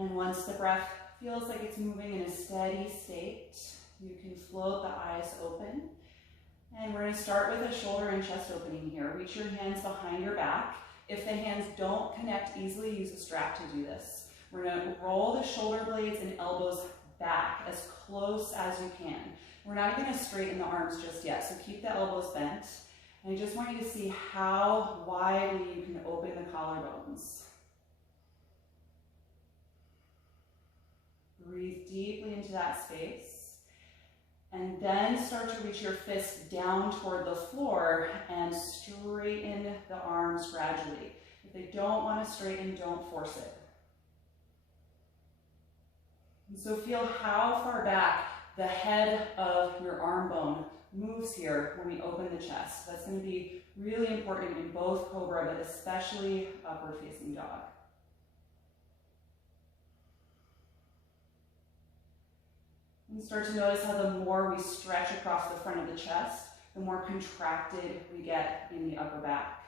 And once the breath feels like it's moving in a steady state, you can float the eyes open. And we're going to start with a shoulder and chest opening here. Reach your hands behind your back. If the hands don't connect easily, use a strap to do this. We're going to roll the shoulder blades and elbows back as close as you can. We're not going to straighten the arms just yet, so keep the elbows bent. And I just want you to see how widely you can open the collarbones. Breathe deeply into that space. And then start to reach your fist down toward the floor and straighten the arms gradually. If they don't want to straighten, don't force it. And so feel how far back the head of your arm bone moves here when we open the chest. That's going to be really important in both cobra, but especially upward facing dog. And start to notice how the more we stretch across the front of the chest, the more contracted we get in the upper back.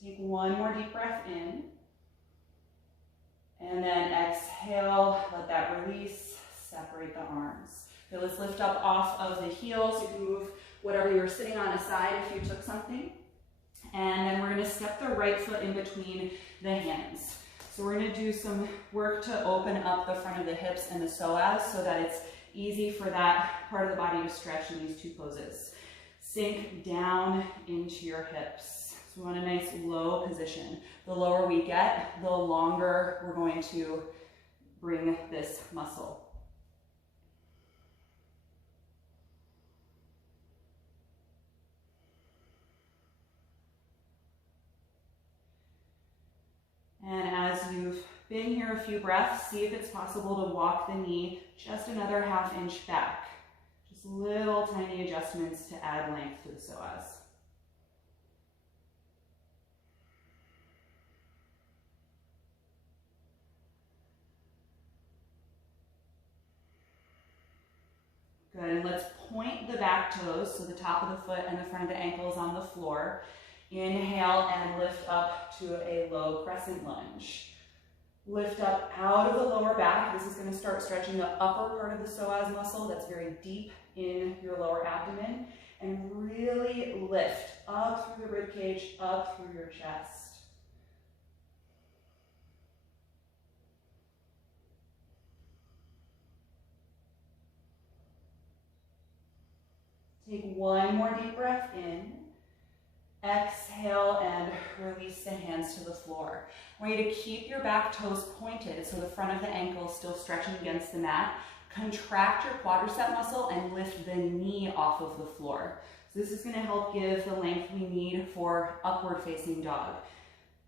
Take one more deep breath in. And then exhale, let that release, separate the arms. Okay, let's lift up off of the heels. You can move whatever you were sitting on aside if you took something. And then we're going to step the right foot in between the hands. So we're going to do some work to open up the front of the hips and the psoas so that it's easy for that part of the body to stretch in these two poses. Sink down into your hips. So we want a nice low position. The lower we get, the longer we're going to bring this muscle. And as you've been here a few breaths, see if it's possible to walk the knee just another ½ inch back. Just little tiny adjustments to add length to the psoas. Good, and let's point the back toes, so the top of the foot and the front of the ankle is on the floor. Inhale and lift up to a low crescent lunge. Lift up out of the lower back. This is going to start stretching the upper part of the psoas muscle that's very deep in your lower abdomen. And really lift up through the rib cage, up through your chest. Take one more deep breath in. Exhale and release the hands to the floor. I want you to keep your back toes pointed so the front of the ankle is still stretching against the mat. Contract your quadricep muscle and lift the knee off of the floor. So this is going to help give the length we need for upward facing dog.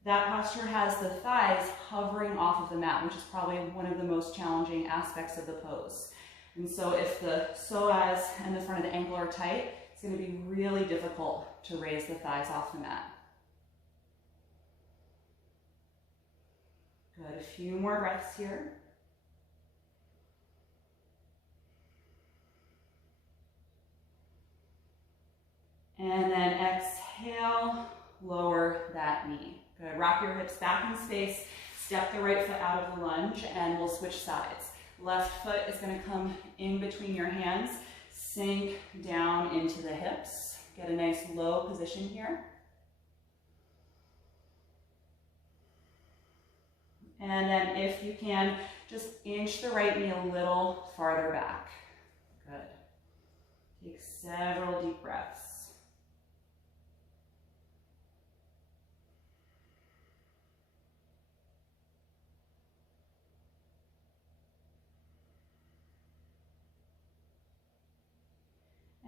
That posture has the thighs hovering off of the mat, which is probably one of the most challenging aspects of the pose. And so if the psoas and the front of the ankle are tight, it's going to be really difficult to raise the thighs off the mat. Good, a few more breaths here. And then exhale, lower that knee. Good, rock your hips back in space, step the right foot out of the lunge, and we'll switch sides. Left foot is going to come in between your hands, sink down into the hips. Get a nice low position here. And then if you can, just inch the right knee a little farther back. Good. Take several deep breaths.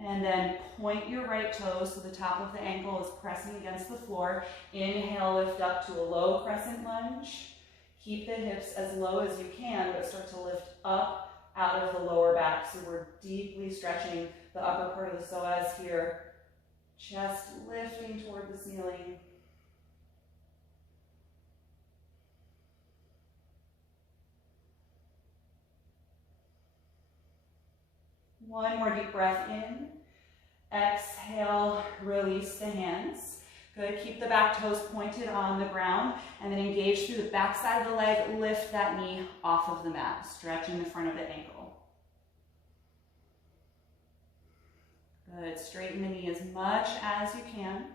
And then point your right toes so the top of the ankle is pressing against the floor. Inhale, lift up to a low crescent lunge. Keep the hips as low as you can, but start to lift up out of the lower back. So we're deeply stretching the upper part of the psoas here. Chest lifting toward the ceiling. One more deep breath in. Exhale, release the hands. Good, keep the back toes pointed on the ground and then engage through the back side of the leg. Lift that knee off of the mat, stretching the front of the ankle. Good, straighten the knee as much as you can.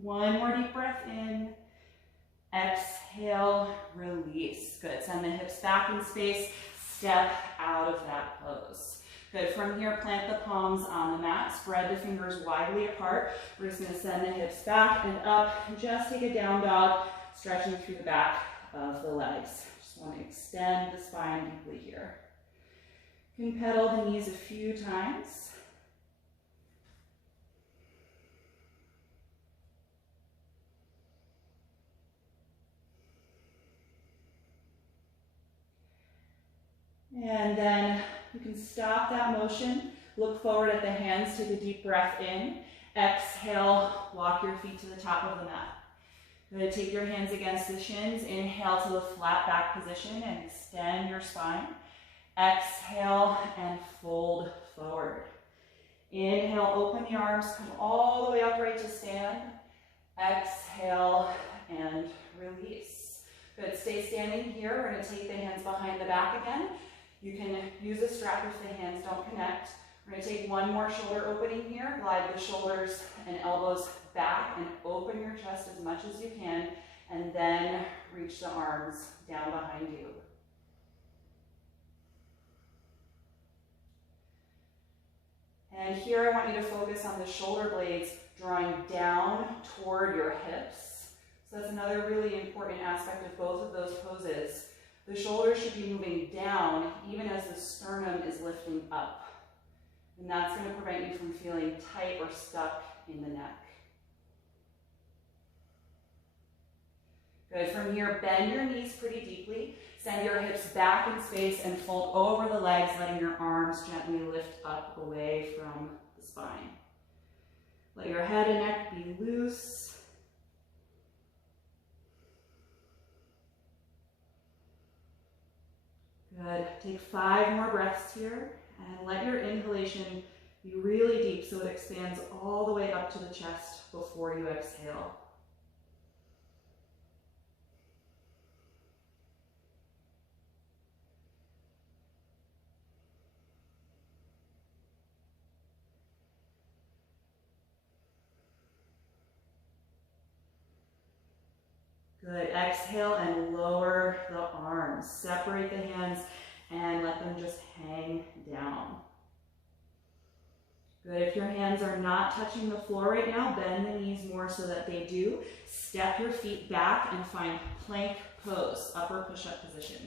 One more deep breath in. Exhale, release. Good, send the hips back in space. Step out of that pose. Good, from here, plant the palms on the mat. Spread the fingers widely apart. We're just gonna send the hips back and up. Just take a down dog, stretching through the back of the legs. Just wanna extend the spine deeply here. You can pedal the knees a few times. And then you can stop that motion, look forward at the hands, take a deep breath in. Exhale, walk your feet to the top of the mat. You're going to take your hands against the shins, inhale to the flat back position and extend your spine. Exhale and fold forward. Inhale, open the arms, come all the way upright to stand. Exhale and release. Good, stay standing here. We're going to take the hands behind the back again. You can use a strap if the hands don't connect. We're going to take one more shoulder opening here. Glide the shoulders and elbows back and open your chest as much as you can, and then reach the arms down behind you. And here I want you to focus on the shoulder blades drawing down toward your hips. So that's another really important aspect of both of those poses. The shoulders should be moving down even as the sternum is lifting up. And that's going to prevent you from feeling tight or stuck in the neck. Good. From here, bend your knees pretty deeply. Send your hips back in space and fold over the legs, letting your arms gently lift up away from the spine. Let your head and neck be loose. Good. Take 5 more breaths here and let your inhalation be really deep so it expands all the way up to the chest before you exhale. Good. Exhale and lower the arms. Separate the hands and let them just hang down. Good. If your hands are not touching the floor right now, bend the knees more so that they do. Step your feet back and find plank pose, upper push-up position.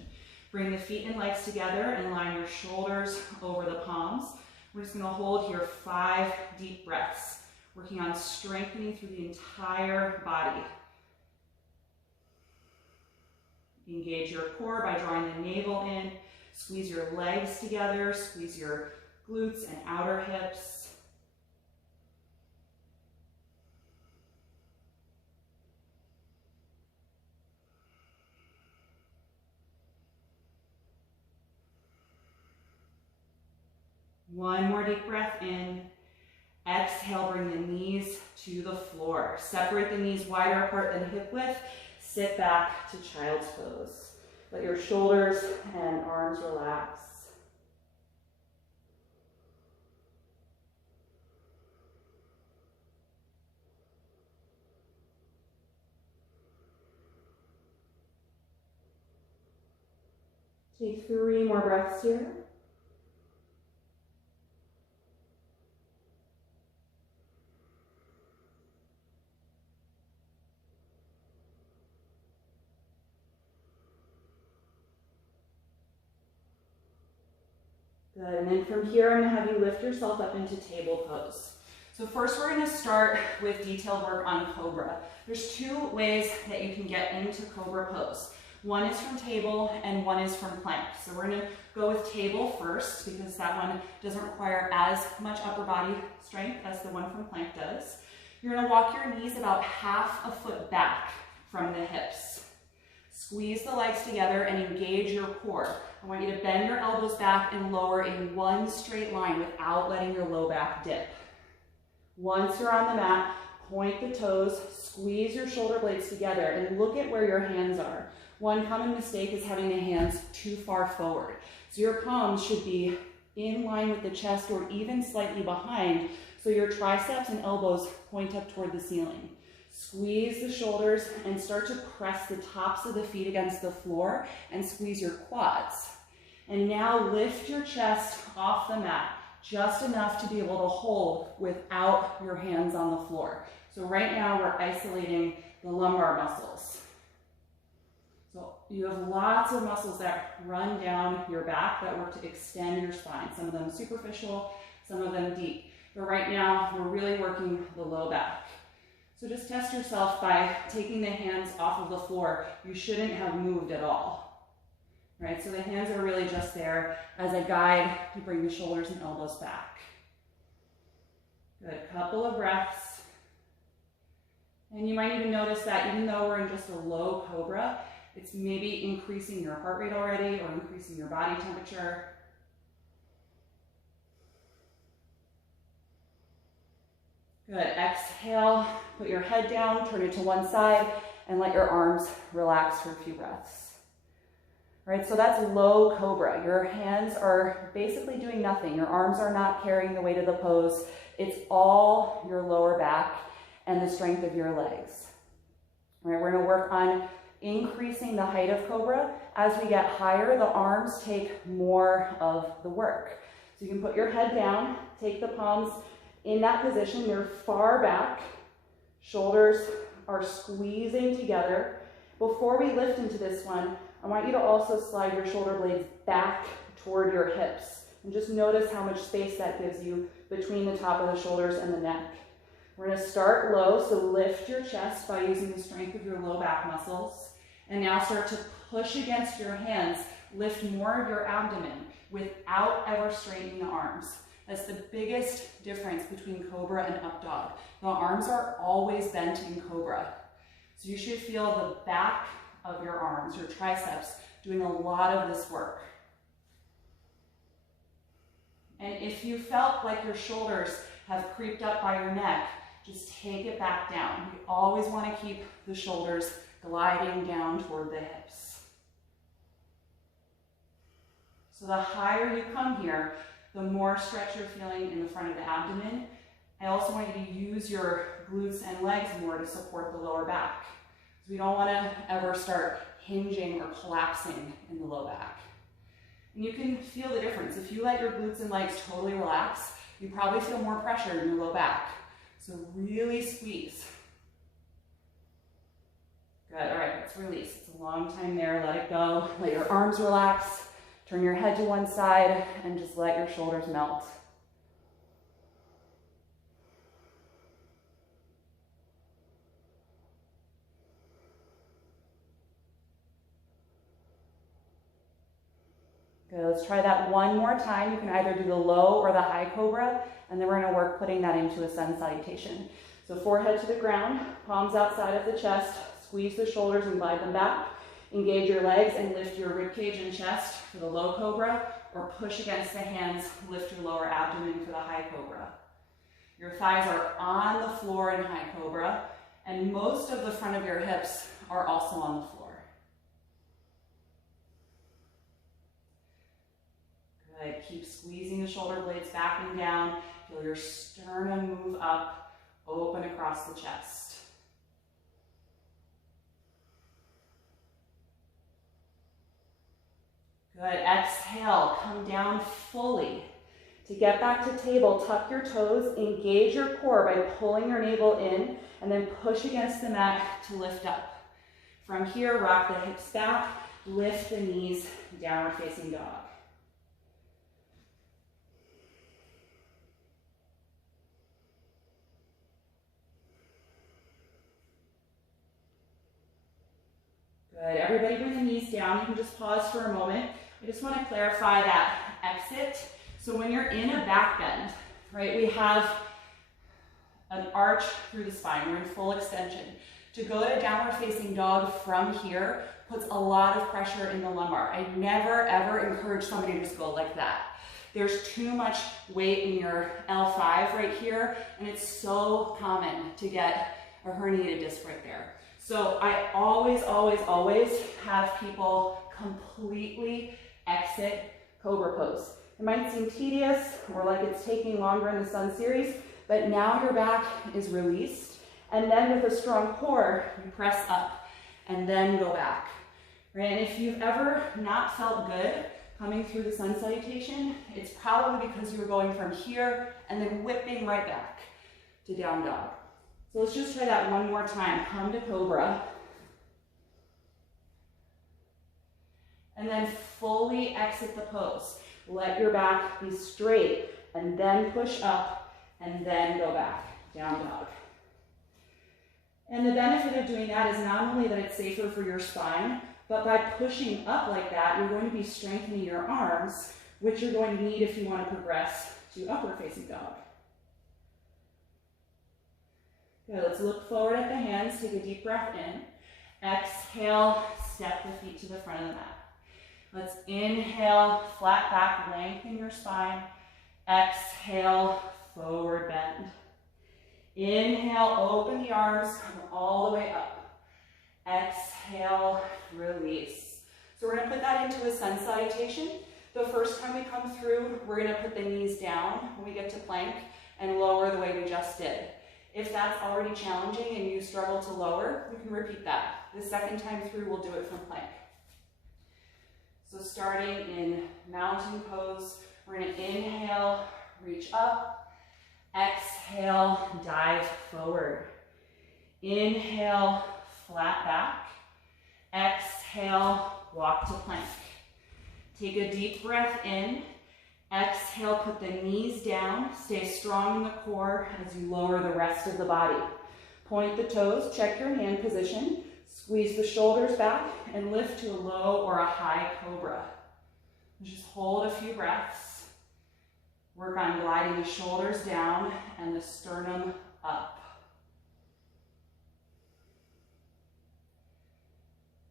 Bring the feet and legs together and line your shoulders over the palms. We're just going to hold here 5 deep breaths, working on strengthening through the entire body. Engage your core by drawing the navel in. Squeeze your legs together. Squeeze your glutes and outer hips. One more deep breath in. Exhale, bring the knees to the floor. Separate the knees wider apart than hip width. Sit back to child's pose. Let your shoulders and arms relax. Take 3 more breaths here. Good, and then from here, I'm gonna have you lift yourself up into table pose. So first we're gonna start with detailed work on cobra. There's 2 ways that you can get into cobra pose. One is from table and one is from plank. So we're gonna go with table first because that one doesn't require as much upper body strength as the one from plank does. You're gonna walk your knees about 1/2 foot back from the hips. Squeeze the legs together and engage your core. I want you to bend your elbows back and lower in one straight line without letting your low back dip. Once you're on the mat, point the toes, squeeze your shoulder blades together, and look at where your hands are. One common mistake is having the hands too far forward. So your palms should be in line with the chest or even slightly behind, so your triceps and elbows point up toward the ceiling. Squeeze the shoulders and start to press the tops of the feet against the floor and squeeze your quads. And now lift your chest off the mat, just enough to be able to hold without your hands on the floor. So right now we're isolating the lumbar muscles. So you have lots of muscles that run down your back that work to extend your spine. Some of them superficial, some of them deep. But right now we're really working the low back. So just test yourself by taking the hands off of the floor. You shouldn't have moved at all, right? So the hands are really just there as a guide to bring the shoulders and elbows back. Good, couple of breaths. And you might even notice that even though we're in just a low cobra, it's maybe increasing your heart rate already or increasing your body temperature. Good, exhale, put your head down, turn it to one side, and let your arms relax for a few breaths. All right, so that's low cobra. Your hands are basically doing nothing. Your arms are not carrying the weight of the pose. It's all your lower back and the strength of your legs. All right, we're gonna work on increasing the height of cobra. As we get higher, the arms take more of the work. So you can put your head down, take the palms in that position, you're far back, shoulders are squeezing together. Before we lift into this one, I want you to also slide your shoulder blades back toward your hips. And just notice how much space that gives you between the top of the shoulders and the neck. We're gonna start low, so lift your chest by using the strength of your low back muscles. And now start to push against your hands, lift more of your abdomen without ever straightening the arms. That's the biggest difference between cobra and up dog. The arms are always bent in cobra. So you should feel the back of your arms, your triceps, doing a lot of this work. And if you felt like your shoulders have creeped up by your neck, just take it back down. We always want to keep the shoulders gliding down toward the hips. So the higher you come here, the more stretch you're feeling in the front of the abdomen. I also want you to use your glutes and legs more to support the lower back. So we don't want to ever start hinging or collapsing in the low back. And you can feel the difference. If you let your glutes and legs totally relax, you probably feel more pressure in your low back. So really squeeze. Good, all right, let's release. It's a long time there, let it go. Let your arms relax. Turn your head to one side and just let your shoulders melt. Good, let's try that one more time. You can either do the low or the high cobra, and then we're gonna work putting that into a sun salutation. So forehead to the ground, palms outside of the chest, squeeze the shoulders and glide them back. Engage your legs and lift your rib cage and chest for the low cobra, or push against the hands, lift your lower abdomen for the high cobra. Your thighs are on the floor in high cobra, and most of the front of your hips are also on the floor. Good, keep squeezing the shoulder blades back and down. Feel your sternum move up, open across the chest. Good, exhale, come down fully. To get back to table, tuck your toes, engage your core by pulling your navel in, and then push against the mat to lift up. From here, rock the hips back, lift the knees, downward facing dog. Good, everybody bring the knees down. You can just pause for a moment. I just want to clarify that exit. So when you're in a back bend, right, we have an arch through the spine. We're in full extension. To go to downward facing dog from here, puts a lot of pressure in the lumbar. I never ever encourage somebody to just go like that. There's too much weight in your L5 right here, and it's so common to get a herniated disc right there. So I always, always, always have people completely exit cobra pose. It might seem tedious or like it's taking longer in the Sun series, but now your back is released, and then with a strong core, you press up and then go back. Right? And if you've ever not felt good coming through the Sun salutation, it's probably because you were going from here and then whipping right back to down dog. So let's just try that one more time. Come to cobra. And then fully exit the pose. Let your back be straight and then push up and then go back, down dog. And the benefit of doing that is not only that it's safer for your spine, but by pushing up like that, you're going to be strengthening your arms, which you're going to need if you want to progress to upward facing dog. Good, let's look forward at the hands, take a deep breath in. Exhale, step the feet to the front of the mat. Let's inhale, flat back, lengthen your spine. Exhale, forward bend. Inhale, open the arms, come all the way up. Exhale, release. So we're going to put that into a Sun salutation. The first time we come through, we're going to put the knees down when we get to plank and lower the way we just did. If that's already challenging and you struggle to lower, we can repeat that. The second time through, we'll do it from plank. So starting in mountain pose, we're going to inhale, reach up. Exhale, dive forward. Inhale, flat back. Exhale, walk to plank. Take a deep breath in. Exhale, put the knees down. Stay strong in the core as you lower the rest of the body. Point the toes, check your hand position. Squeeze the shoulders back and lift to a low or a high cobra. Just hold a few breaths. Work on gliding the shoulders down and the sternum up.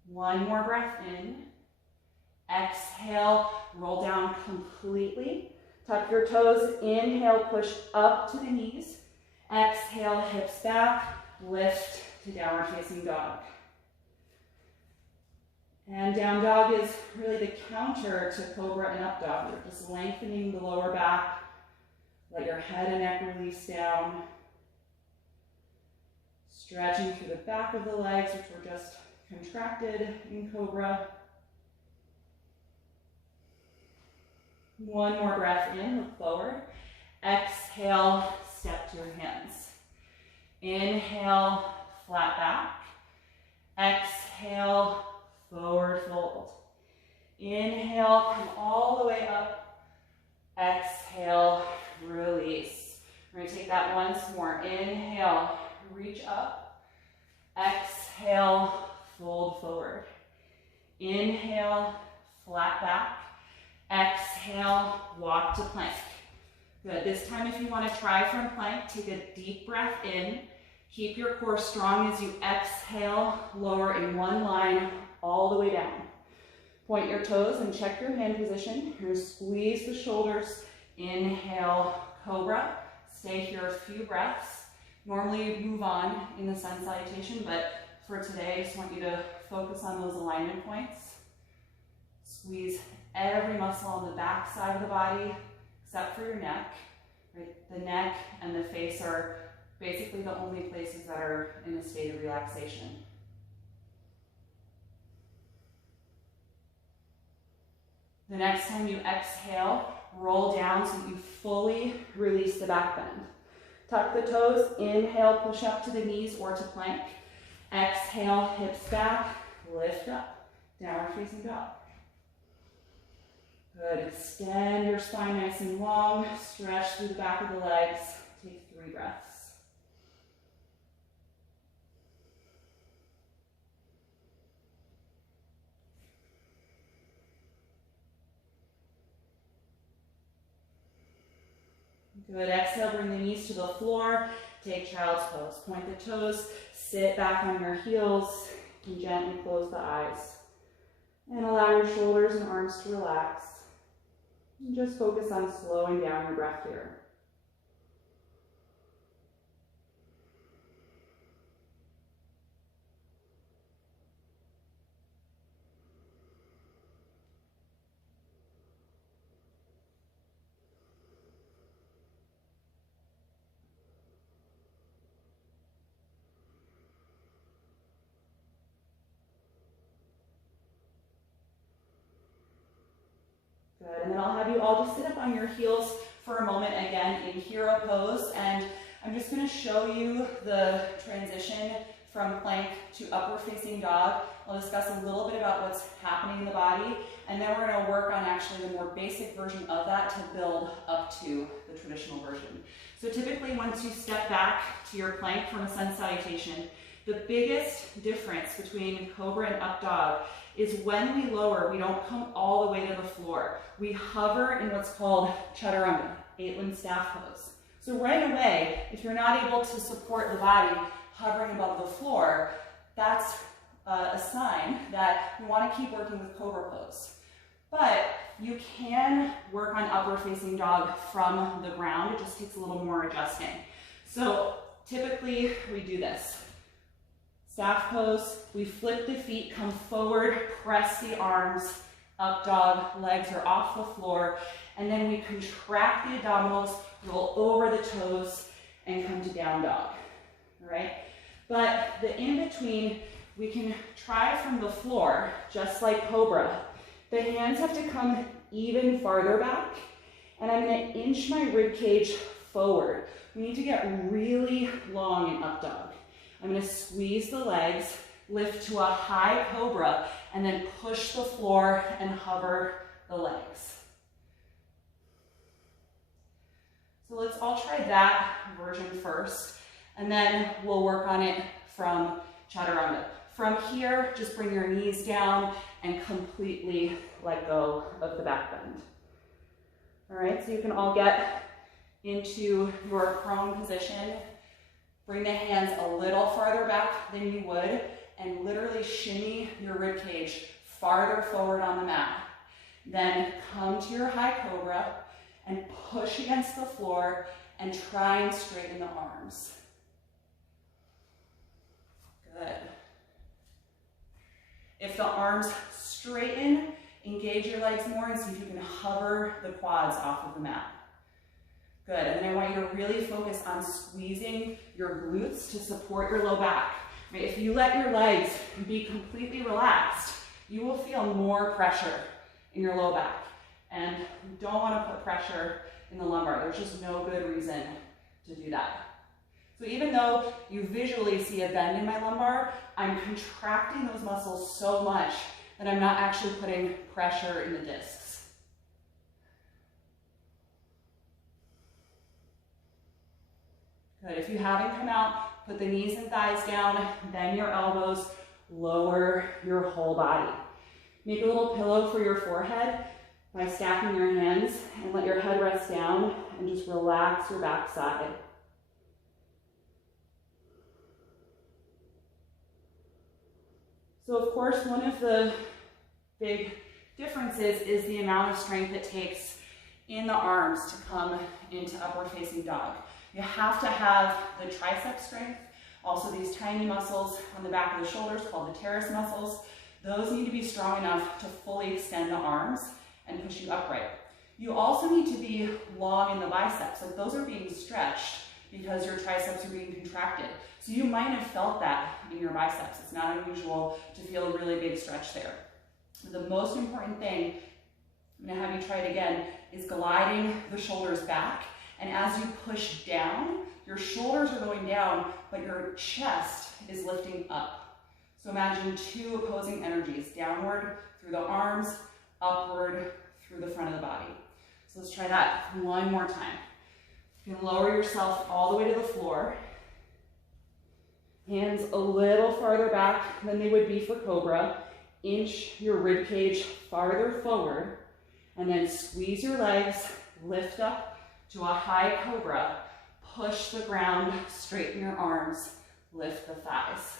One more breath in. Exhale, roll down completely. Tuck your toes. Inhale, push up to the knees. Exhale, hips back. Lift to downward facing dog. And down dog is really the counter to cobra and up dog. You're just lengthening the lower back. Let your head and neck release down. Stretching through the back of the legs, which were just contracted in cobra. One more breath in, look forward. Exhale, step to your hands. Inhale, flat back. Exhale, forward fold. Inhale, come all the way up. Exhale, release. We're going to take that once more. Inhale, reach up. Exhale, fold forward. Inhale, flat back. Exhale, walk to plank. Good. This time, if you want to try from plank, take a deep breath in. Keep your core strong as you exhale, lower in one line all the way down. Point your toes and check your hand position. Here, squeeze the shoulders. Inhale, cobra. Stay here a few breaths. Normally you move on in the Sun salutation, but for today, I just want you to focus on those alignment points. Squeeze every muscle on the back side of the body, except for your neck. Right? The neck and the face are basically the only places that are in a state of relaxation. The next time you exhale, roll down so that you fully release the back bend. Tuck the toes, inhale, push up to the knees or to plank. Exhale, hips back, lift up, downward facing dog. Good, extend your spine nice and long, stretch through the back of the legs, take 3 breaths. Good, exhale, bring the knees to the floor, take child's pose. Point the toes, sit back on your heels, and gently close the eyes. And allow your shoulders and arms to relax. And just focus on slowing down your breath here. Good, and then I'll have you all just sit up on your heels for a moment again in hero pose, and I'm just going to show you the transition from plank to upward facing dog. I'll discuss a little bit about what's happening in the body, and then we're going to work on actually the more basic version of that to build up to the traditional version. So typically once you step back to your plank from a sun salutation, the biggest difference between cobra and up dog is when we lower, we don't come all the way to the floor. We hover in what's called chaturanga, 8-limb staff pose. So right away, if you're not able to support the body hovering above the floor, that's a sign that you want to keep working with cobra pose. But you can work on upward facing dog from the ground. It just takes a little more adjusting. So typically we do this. Staff pose, we flip the feet, come forward, press the arms, up dog, legs are off the floor, and then we contract the abdominals, roll over the toes, and come to down dog, all right? But the in-between, we can try from the floor, just like cobra. The hands have to come even farther back, and I'm gonna inch my rib cage forward. We need to get really long in up dog. I'm going to squeeze the legs, lift to a high cobra, and then push the floor and hover the legs. So let's all try that version first, and then we'll work on it from chaturanga. From here, just bring your knees down and completely let go of the back bend. All right, so you can all get into your prone position. Bring the hands a little farther back than you would, and literally shimmy your rib cage farther forward on the mat. Then come to your high cobra and push against the floor and try and straighten the arms. Good. If the arms straighten, engage your legs more and see if you can hover the quads off of the mat. Good, and then I want you to really focus on squeezing your glutes to support your low back. Right? If you let your legs be completely relaxed, you will feel more pressure in your low back. And you don't want to put pressure in the lumbar. There's just no good reason to do that. So even though you visually see a bend in my lumbar, I'm contracting those muscles so much that I'm not actually putting pressure in the discs. Good. If you haven't come out, put the knees and thighs down, bend your elbows, lower your whole body. Make a little pillow for your forehead by stacking your hands and let your head rest down and just relax your backside. So of course, one of the big differences is the amount of strength it takes in the arms to come into upward facing dog. You have to have the tricep strength, also these tiny muscles on the back of the shoulders called the teres muscles. Those need to be strong enough to fully extend the arms and push you upright. You also need to be long in the biceps, like those are being stretched because your triceps are being contracted. So you might have felt that in your biceps. It's not unusual to feel a really big stretch there. The most important thing, I'm gonna have you try it again, is gliding the shoulders back. And as you push down, your shoulders are going down, but your chest is lifting up. So imagine two opposing energies, downward through the arms, upward through the front of the body. So let's try that one more time. You can lower yourself all the way to the floor. Hands a little farther back than they would be for cobra. Inch your rib cage farther forward, and then squeeze your legs, lift up to a high cobra, push the ground, straighten your arms, lift the thighs.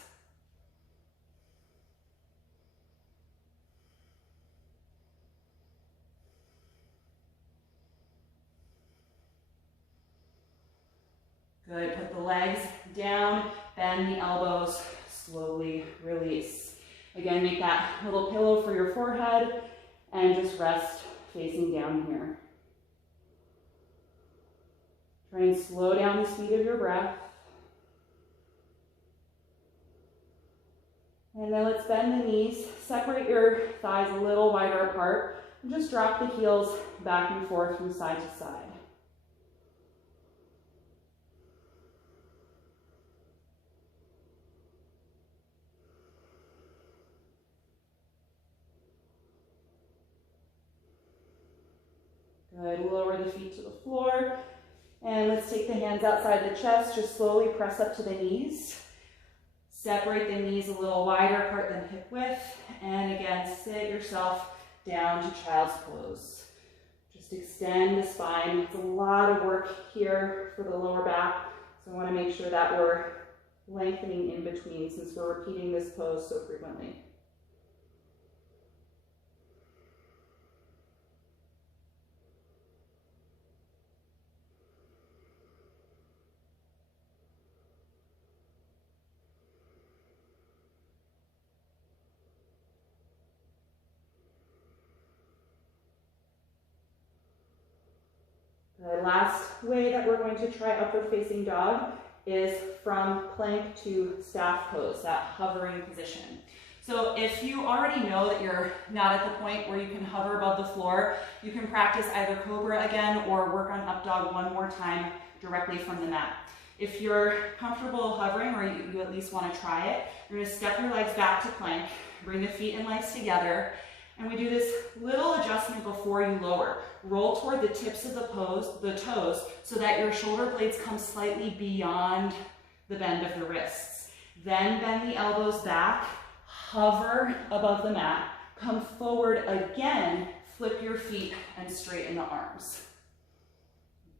Good, put the legs down, bend the elbows, slowly release. Again, make that little pillow for your forehead and just rest facing down here. Try and slow down the speed of your breath. And then let's bend the knees, separate your thighs a little wider apart, and just drop the heels back and forth from side to side. Good, lower the feet to the floor. And let's take the hands outside the chest, just slowly press up to the knees. Separate the knees a little wider apart than hip width. And again, sit yourself down to child's pose. Just extend the spine. It's a lot of work here for the lower back. So I want to make sure that we're lengthening in between since we're repeating this pose so frequently. The last way that we're going to try upward facing dog is from plank to staff pose, that hovering position. So if you already know that you're not at the point where you can hover above the floor, you can practice either cobra again or work on up dog one more time directly from the mat. If you're comfortable hovering, or you at least want to try it, you're going to step your legs back to plank, bring the feet and legs together, and we do this little adjustment before you lower. Roll toward the tips of the toes so that your shoulder blades come slightly beyond the bend of the wrists. Then bend the elbows back, hover above the mat, come forward again, flip your feet and straighten the arms.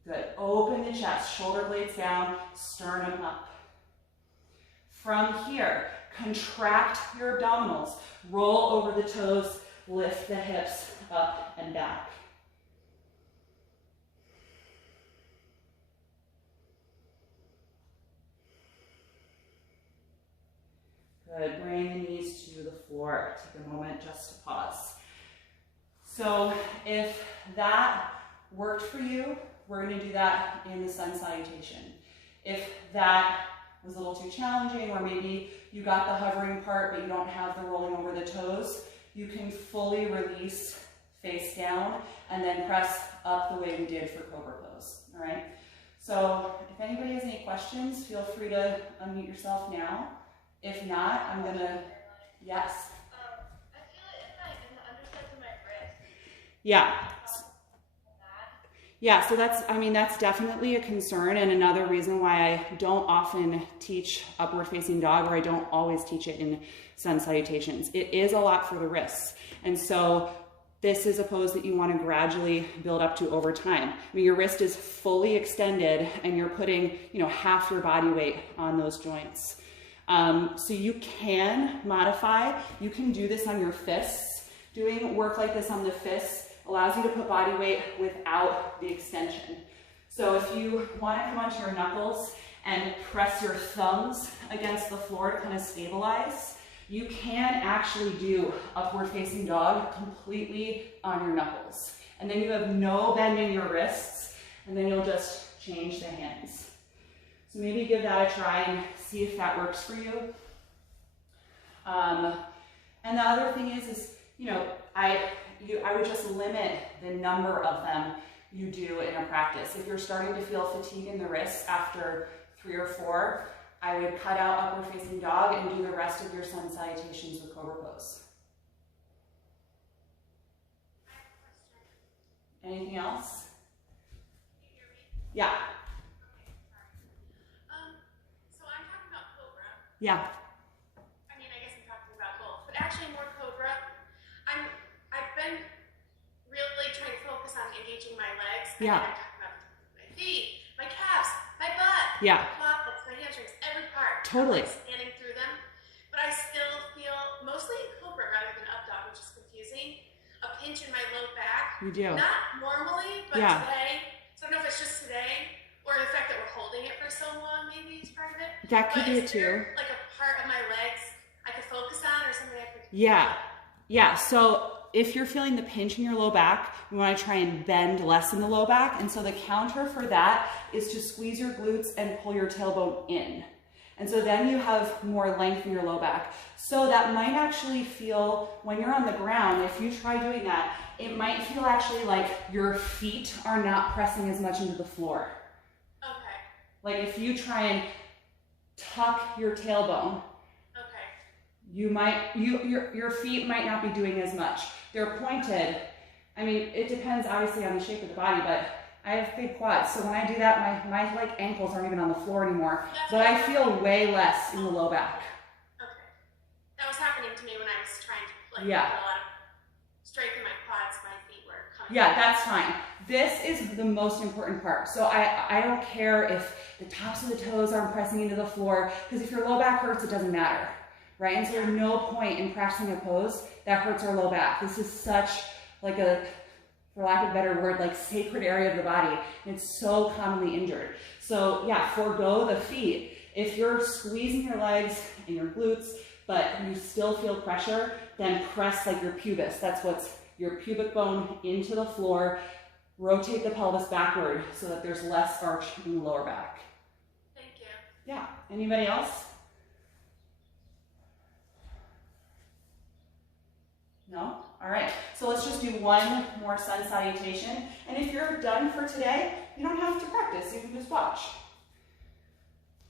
Good, open the chest, shoulder blades down, sternum up. From here, contract your abdominals, roll over the toes, lift the hips up and back. Good, bring the knees to the floor. Take a moment just to pause. So if that worked for you, we're going to do that in the sun salutation. If that was a little too challenging, or maybe you got the hovering part but you don't have the rolling over the toes, you can fully release face down and then press up the way we did for cobra pose. All right. So if anybody has any questions, feel free to unmute yourself now. If not, I'm gonna, yes. I feel it in the undersides of my wrist. Yeah. Yeah, so that's definitely a concern, and another reason why I don't often teach upward facing dog, or I don't always teach it in sun salutations. It is a lot for the wrists. And so this is a pose that you want to gradually build up to over time. I mean, your wrist is fully extended and you're putting, half your body weight on those joints. So you can modify, you can do this on your fists. Doing work like this on the fists allows you to put body weight without the extension. So if you want to come onto your knuckles and press your thumbs against the floor to kind of stabilize, you can actually do upward facing dog completely on your knuckles. And then you have no bend in your wrists, and then you'll just change the hands. So maybe give that a try and see if that works for you. And the other thing is I would just limit the number of them you do in a practice. If you're starting to feel fatigue in the wrists after 3 or 4, I would cut out upward facing dog and do the rest of your sun salutations with cobra pose. Anything else? Can you hear me? Yeah. Okay, sorry. So I'm talking about cobra. Yeah. I mean, I guess I'm talking about both, but actually more cobra. I've been really trying to focus on engaging my legs. Yeah. I'm talking about my feet, my calves, my butt, Yeah. my quadriceps, my hamstrings, every part. Totally. I'm standing through them, but I still feel mostly cobra rather than up dog, which is confusing. A pinch in my low back. You do. Not normally, but Yeah. today. So I don't know if it's just today or or the fact that we're holding it for so long maybe is part of it. That could but be is it too. there, like a part of my legs I could focus on or something I could? Yeah. So if you're feeling the pinch in your low back, you want to try and bend less in the low back. And so the counter for that is to squeeze your glutes and pull your tailbone in. And so then you have more length in your low back. So that might actually feel, when you're on the ground, if you try doing that, it might feel actually like your feet are not pressing as much into the floor. Okay. Like if you try and tuck your tailbone, you might, your feet might not be doing as much. They're pointed. I mean, it depends obviously on the shape of the body, but I have big quads. So when I do that, my like ankles aren't even on the floor anymore, but I feel way less in the low back. Okay. That was happening to me when I was trying to like Yeah. get a lot of strength in my quads, my feet were coming. Yeah, that's fine. This is the most important part. So I don't care if the tops of the toes aren't pressing into the floor, because if your low back hurts, it doesn't matter. Right? And so there's no point in practicing a pose that hurts our low back. This is such like a, for lack of a better word, like sacred area of the body. And it's so commonly injured. So yeah, forego the feet. If you're squeezing your legs and your glutes, but you still feel pressure, then press like your pubis. That's what's your pubic bone into the floor. Rotate the pelvis backward so that there's less arch in the lower back. Thank you. Yeah. Anybody else? No? All right, so let's just do one more sun salutation. And if you're done for today, you don't have to practice, you can just watch.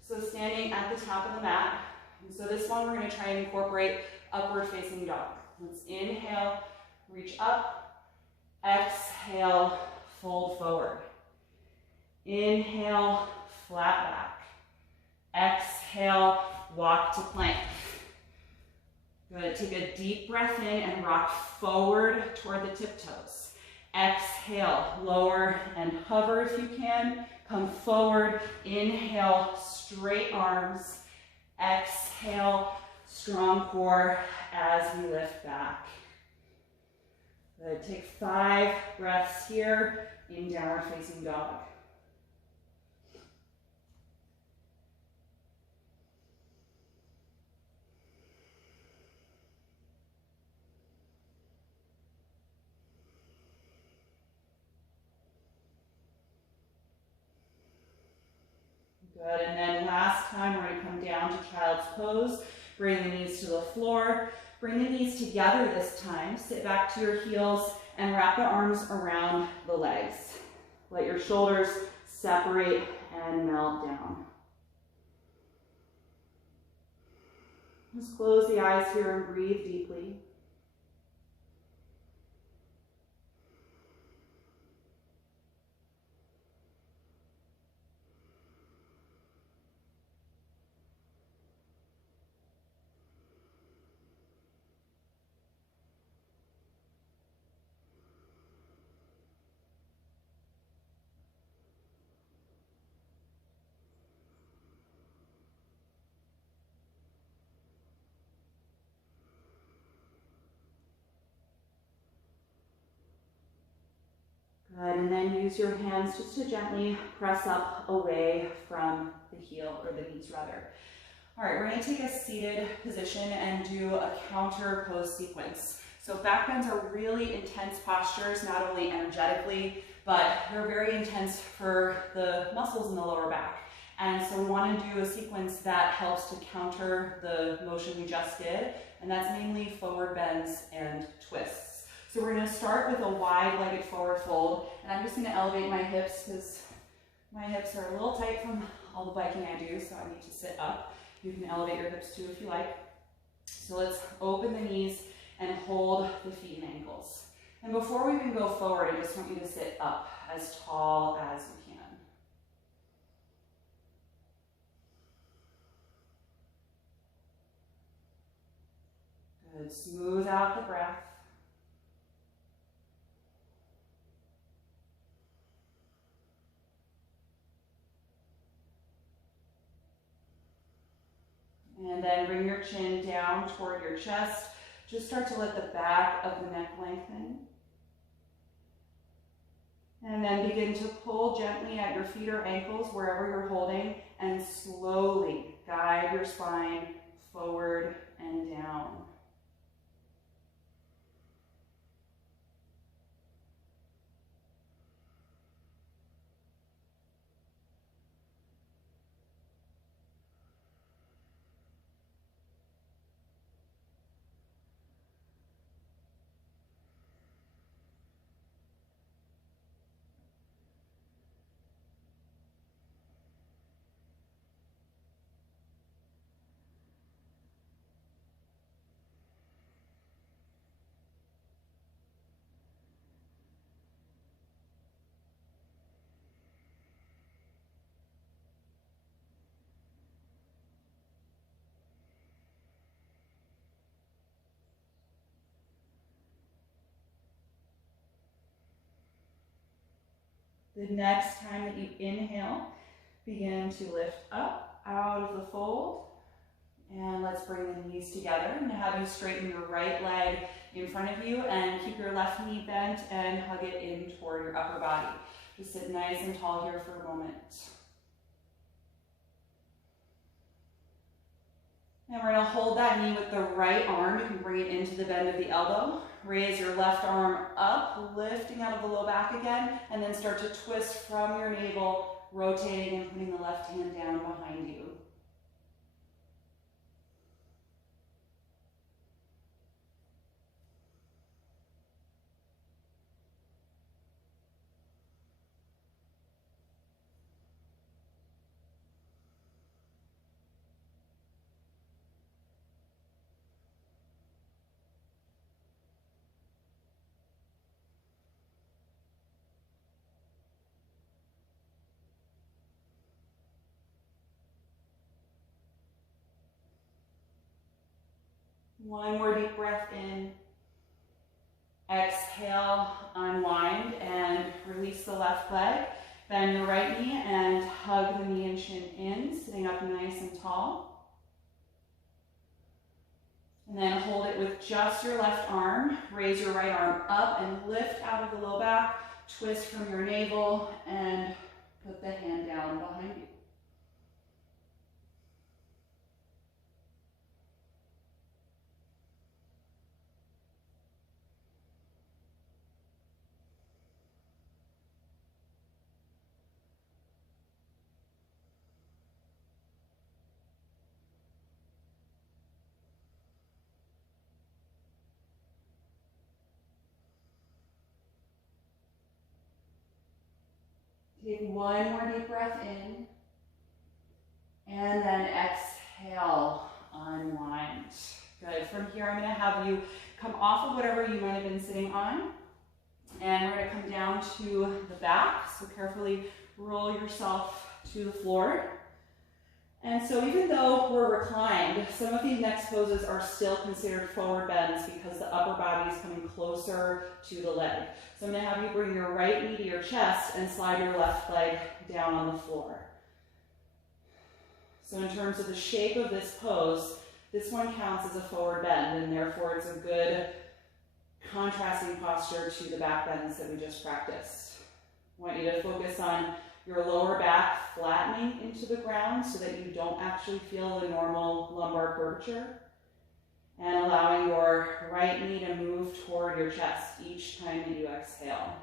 So standing at the top of the mat. And so this one, we're gonna try and incorporate upward facing dog. Let's inhale, reach up, exhale, fold forward. Inhale, flat back. Exhale, walk to plank. Good, take a deep breath in and rock forward toward the tiptoes. Exhale, lower and hover if you can. Come forward, inhale, straight arms. Exhale, strong core as we lift back. Good, take 5 breaths here in downward facing dog. Good, and then last time we're going to come down to child's pose. Bring the knees to the floor. Bring the knees together this time. Sit back to your heels and wrap the arms around the legs. Let your shoulders separate and melt down. Just close the eyes here and breathe deeply. Good, and then use your hands just to gently press up away from the heel, or the knees rather. All right, we're going to take a seated position and do a counter pose sequence. So back bends are really intense postures, not only energetically, but they're very intense for the muscles in the lower back. And so we want to do a sequence that helps to counter the motion we just did, and that's mainly forward bends and twists. So we're going to start with a wide-legged forward fold, and I'm just going to elevate my hips because my hips are a little tight from all the biking I do, so I need to sit up. You can elevate your hips too if you like. So let's open the knees and hold the feet and ankles. And before we even go forward, I just want you to sit up as tall as you can. Good. Smooth out the breath. And then bring your chin down toward your chest. Just start to let the back of the neck lengthen. And then begin to pull gently at your feet or ankles, wherever you're holding, and slowly guide your spine forward and down. The next time that you inhale, begin to lift up out of the fold. And let's bring the knees together. I'm going to have you straighten your right leg in front of you and keep your left knee bent and hug it in toward your upper body. Just sit nice and tall here for a moment. And we're going to hold that knee with the right arm. You can bring it into the bend of the elbow. Raise your left arm up, lifting out of the low back again, and then start to twist from your navel, rotating and putting the left hand down behind you. One more deep breath in. Exhale, unwind and release the left leg. Bend your right knee and hug the knee and shin in, sitting up nice and tall. And then hold it with just your left arm. Raise your right arm up and lift out of the low back. Twist from your navel and put the hand down behind you. Take one more deep breath in, and then exhale, unwind. Good. From here, I'm going to have you come off of whatever you might have been sitting on, and we're going to come down to the back. So carefully roll yourself to the floor. And so even though we're reclined, some of these next poses are still considered forward bends because the upper body is coming closer to the leg. So I'm going to have you bring your right knee to your chest and slide your left leg down on the floor. So in terms of the shape of this pose, this one counts as a forward bend, and therefore it's a good contrasting posture to the back bends that we just practiced. I want you to focus on your lower back flattening into the ground so that you don't actually feel the normal lumbar curvature, and allowing your right knee to move toward your chest each time that you exhale.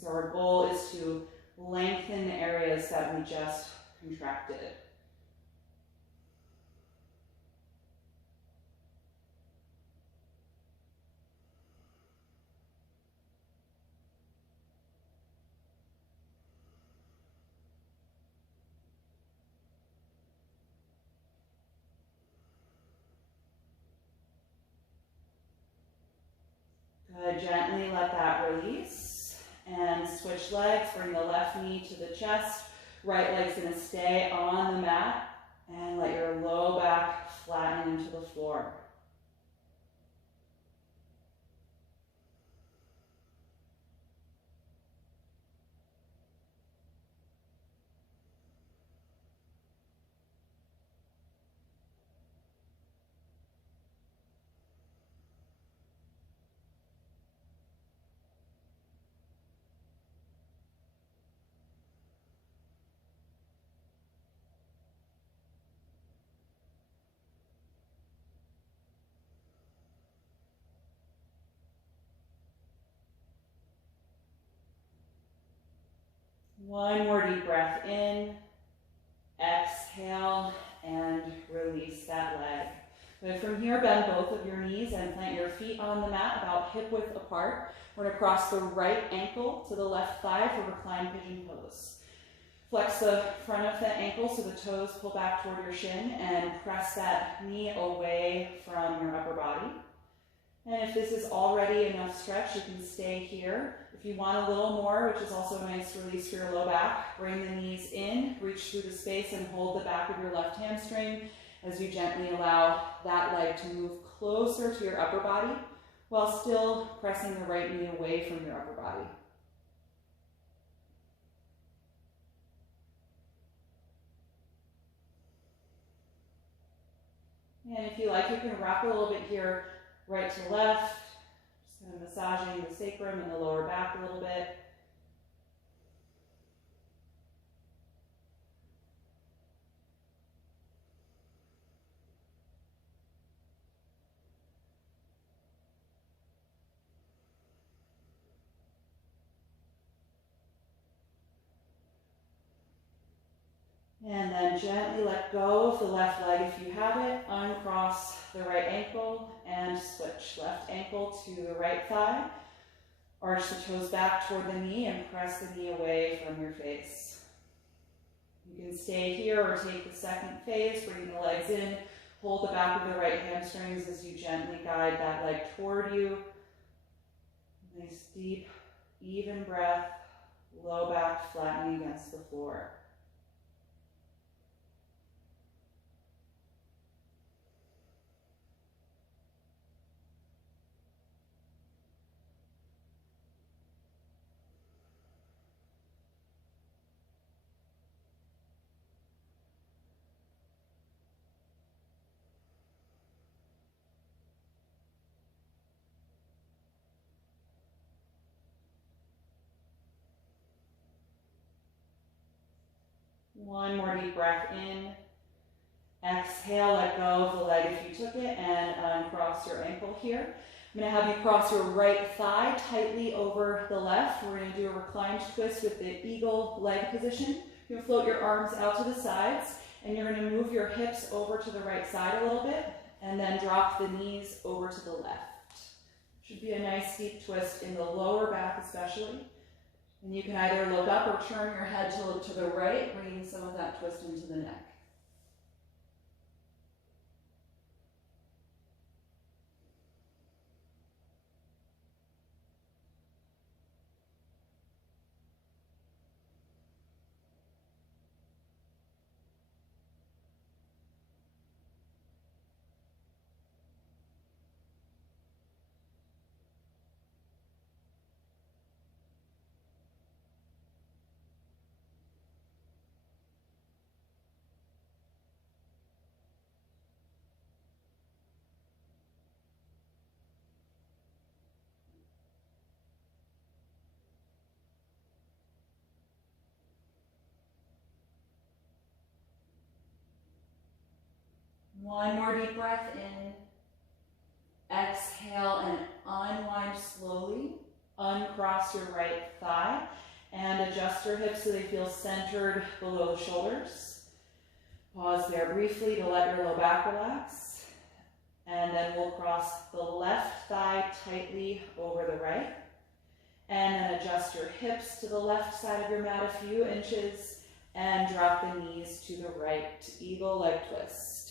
So our goal is to lengthen the areas that we just contracted. Good. Gently let that release and switch legs. Bring the left knee to the chest. Right leg's going to stay on the mat, and let your low back flatten into the floor. One more deep breath in. Exhale and release that leg. Good. From here, bend both of your knees and plant your feet on the mat about hip width apart. We're going to cross the right ankle to the left thigh for reclined pigeon pose. Flex the front of the ankle so the toes pull back toward your shin and press that knee away from your upper body. And if this is already enough stretch, you can stay here. If you want a little more, which is also a nice release for your low back, bring the knees in, reach through the space and hold the back of your left hamstring as you gently allow that leg to move closer to your upper body while still pressing the right knee away from your upper body. And if you like, you can rock a little bit here, right to left, just kind of massaging the sacrum and the lower back a little bit. And then gently let go of the left leg if you have it. Uncross the right ankle and switch. Left ankle to the right thigh. Arch the toes back toward the knee and press the knee away from your face. You can stay here or take the second phase, bringing the legs in. Hold the back of the right hamstrings as you gently guide that leg toward you. Nice deep, even breath. Low back flattening against the floor. One more deep breath in. Exhale, let go of the leg if you took it, and uncross your ankle here. I'm going to have you cross your right thigh tightly over the left. We're going to do a reclined twist with the eagle leg position. You're going to float your arms out to the sides, and you're going to move your hips over to the right side a little bit, and then drop the knees over to the left. Should be a nice deep twist in the lower back especially. And you can either look up or turn your head to look to the right, bringing some of that twist into the neck. One more deep breath in. Exhale and unwind slowly. Uncross your right thigh and adjust your hips so they feel centered below the shoulders. Pause there briefly to let your low back relax. And then we'll cross the left thigh tightly over the right. And then adjust your hips to the left side of your mat a few inches and drop the knees to the right. Eagle leg twist.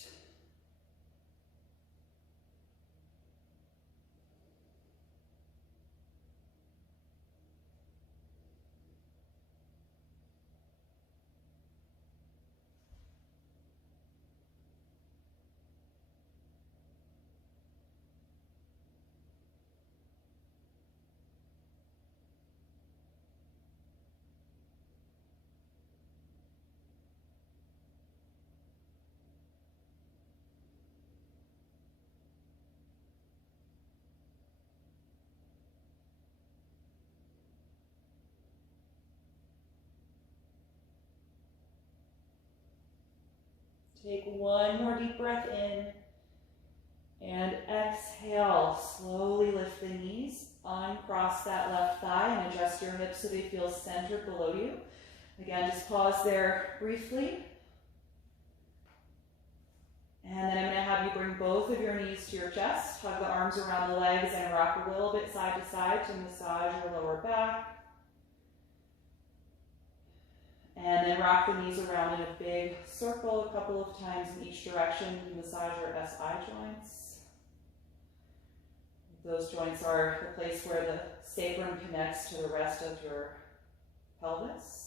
Take one more deep breath in and exhale. Slowly lift the knees, uncross that left thigh and adjust your hips so they feel centered below you. Again, just pause there briefly. And then I'm going to have you bring both of your knees to your chest, hug the arms around the legs, and rock a little bit side to side to massage your lower back. And then rock the knees around in a big circle a couple of times in each direction to massage your SI joints. Those joints are the place where the sacrum connects to the rest of your pelvis.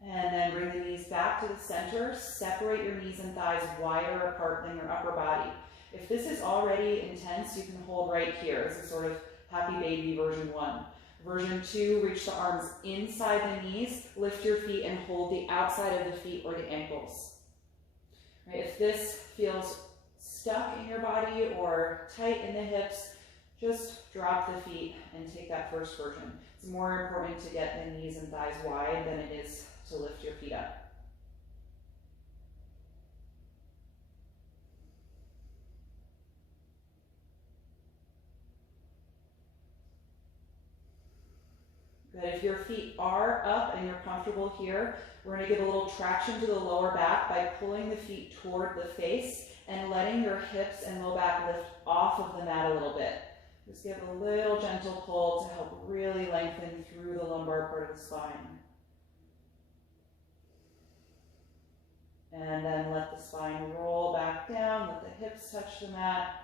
And then bring the knees back to the center. Separate your knees and thighs wider apart than your upper body. If this is already intense, you can hold right here. This is sort of happy baby version 1. Version 2, reach the arms inside the knees, lift your feet and hold the outside of the feet or the ankles. Right, if this feels stuck in your body or tight in the hips, just drop the feet and take that first version. It's more important to get the knees and thighs wide than it is to lift your feet up. Good. If your feet are up and you're comfortable here, we're going to give a little traction to the lower back by pulling the feet toward the face and letting your hips and low back lift off of the mat a little bit. Just give a little gentle pull to help really lengthen through the lumbar part of the spine. And then let the spine roll back down, let the hips touch the mat.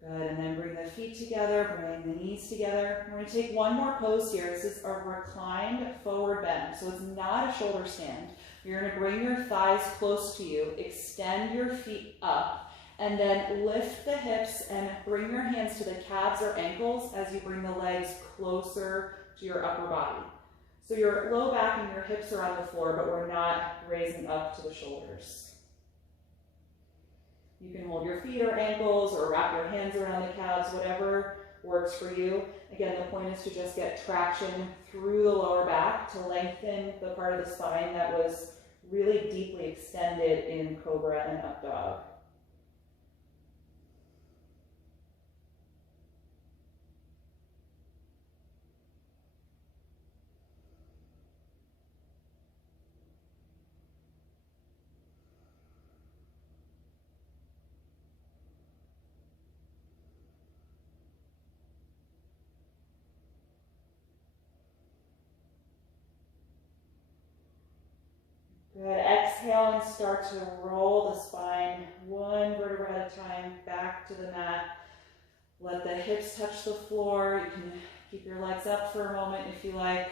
Good, and then bring the feet together, bring the knees together. We're going to take one more pose here. This is a reclined forward bend, so it's not a shoulder stand. You're going to bring your thighs close to you, extend your feet up, and then lift the hips and bring your hands to the calves or ankles as you bring the legs closer to your upper body. So your low back and your hips are on the floor, but we're not raising up to the shoulders. You can hold your feet or ankles or wrap your hands around the calves, whatever works for you. Again, the point is to just get traction through the lower back to lengthen the part of the spine that was really deeply extended in cobra and up dog. Good. Exhale and start to roll the spine one vertebra at a time back to the mat. Let the hips touch the floor. You can keep your legs up for a moment if you like.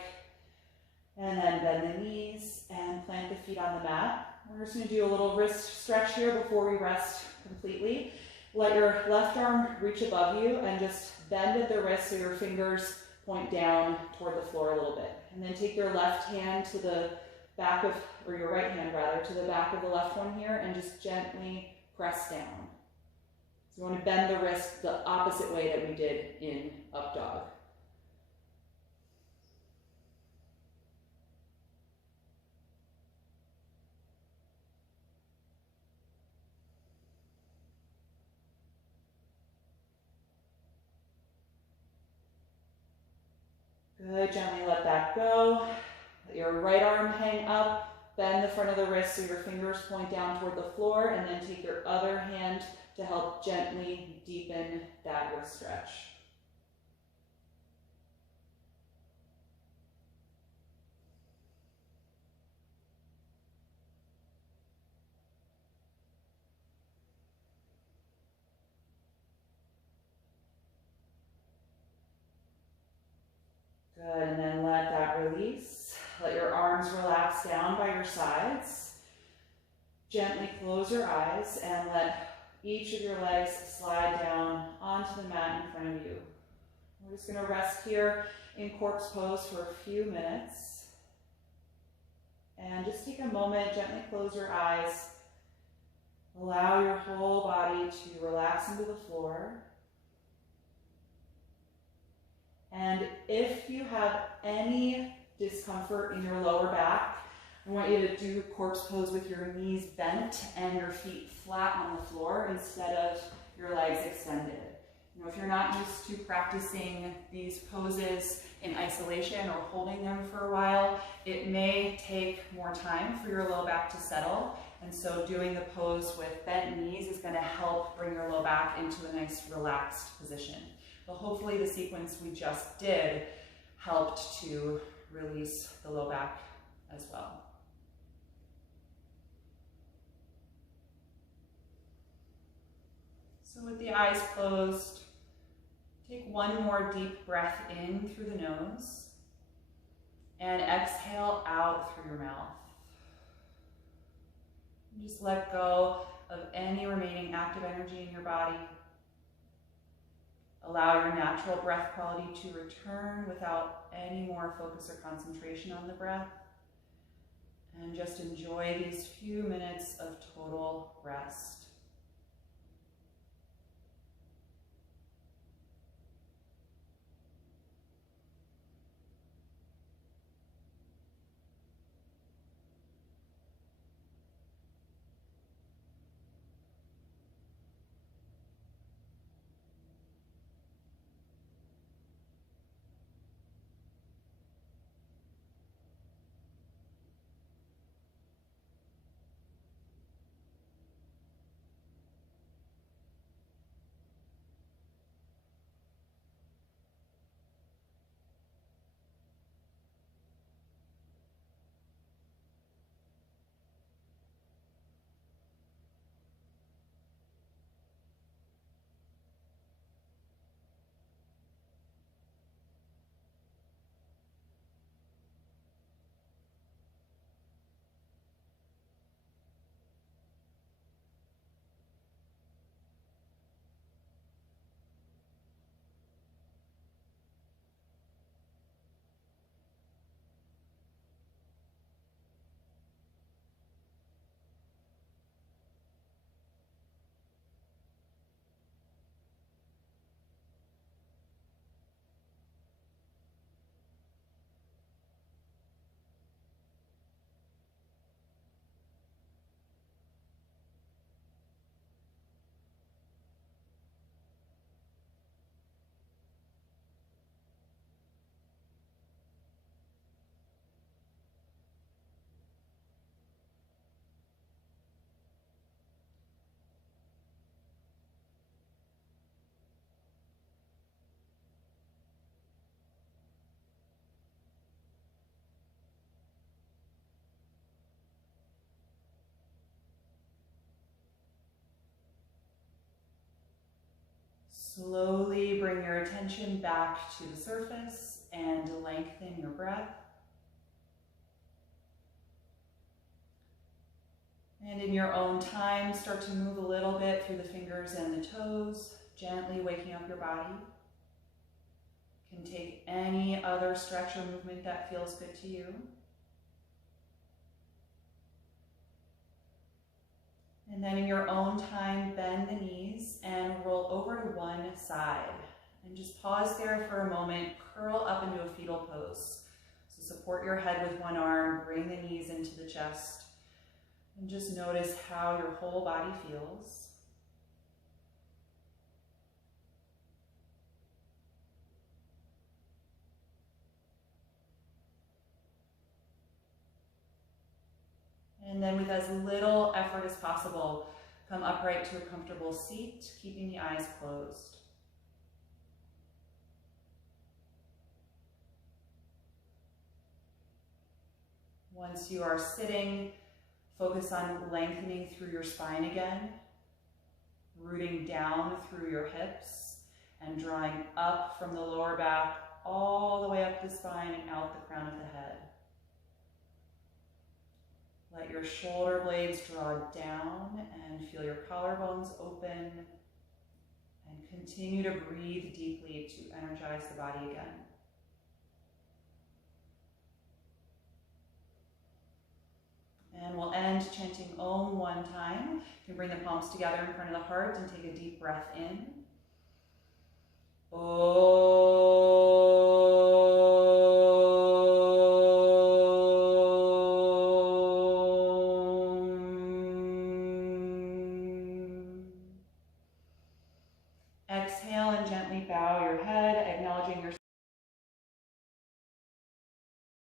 And then bend the knees and plant the feet on the mat. We're just going to do a little wrist stretch here before we rest completely. Let your left arm reach above you and just bend at the wrist so your fingers point down toward the floor a little bit. And then take your left hand to the back of, or your right hand rather, to the back of the left one here and just gently press down. So you want to bend the wrist the opposite way that we did in up dog. Good, gently let that go. Let your right arm hang up, bend the front of the wrist so your fingers point down toward the floor, and then take your other hand to help gently deepen that wrist stretch. Good, and then let that release. Let your arms relax down by your sides. Gently close your eyes and let each of your legs slide down onto the mat in front of you. We're just going to rest here in corpse pose for a few minutes. And just take a moment, gently close your eyes. Allow your whole body to relax into the floor. And if you have any discomfort in your lower back, I want you to do corpse pose with your knees bent and your feet flat on the floor instead of your legs extended. You know, if you're not used to practicing these poses in isolation or holding them for a while, it may take more time for your low back to settle. And so doing the pose with bent knees is going to help bring your low back into a nice relaxed position. But hopefully the sequence we just did helped to release the low back as well. So with the eyes closed, take one more deep breath in through the nose and exhale out through your mouth. And just let go of any remaining active energy in your body. Allow your natural breath quality to return without any more focus or concentration on the breath. And just enjoy these few minutes of total rest. Slowly bring your attention back to the surface and lengthen your breath. And in your own time, start to move a little bit through the fingers and the toes, gently waking up your body. You can take any other stretch or movement that feels good to you. And then in your own time, bend the knees and roll over to one side. And just pause there for a moment, curl up into a fetal pose. So support your head with one arm, bring the knees into the chest, and just notice how your whole body feels. And then with as little effort as possible, come upright to a comfortable seat, keeping the eyes closed. Once you are sitting, focus on lengthening through your spine again, rooting down through your hips, and drawing up from the lower back all the way up the spine and out the crown of the head. Let your shoulder blades draw down and feel your collarbones open, and continue to breathe deeply to energize the body again. And we'll end chanting Om one time. You can bring the palms together in front of the heart and take a deep breath in. Exhale and gently bow your head